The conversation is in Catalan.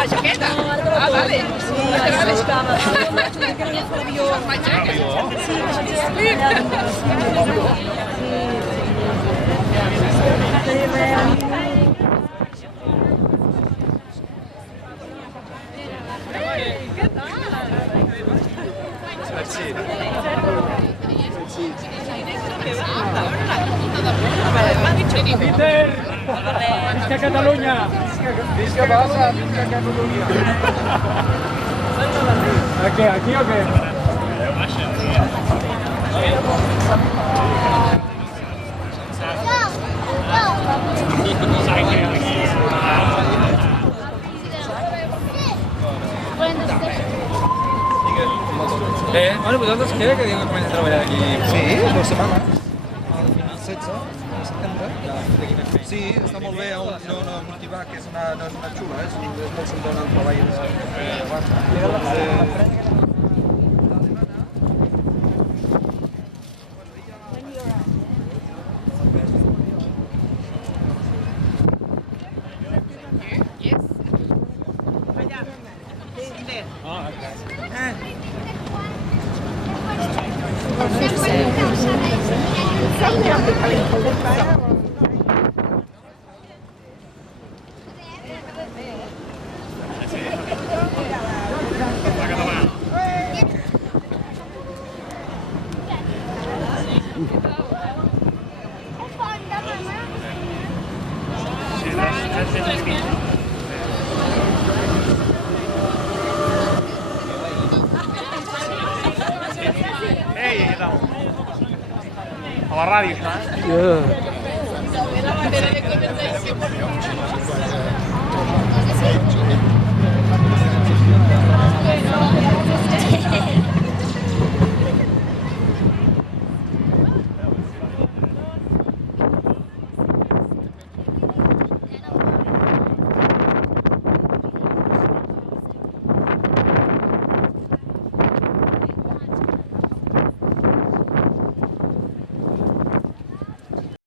la jaqueta? Ah, vale. Sí, Vale. estava. Que era Flavió. My jacket. Peter! Visca Catalunya! Visca Barça, visca Catalunya. Aquí o què? Bueno, vosaltres què? Que diu que comença a treballar aquí? Sí, 2 setmanes. El 16 de setembre. Sí, està molt bé, no motivar, que és no és una xula, és molt semblant al treball. Yes. Allá. There. Ei, què tal? A la ràdio, eh?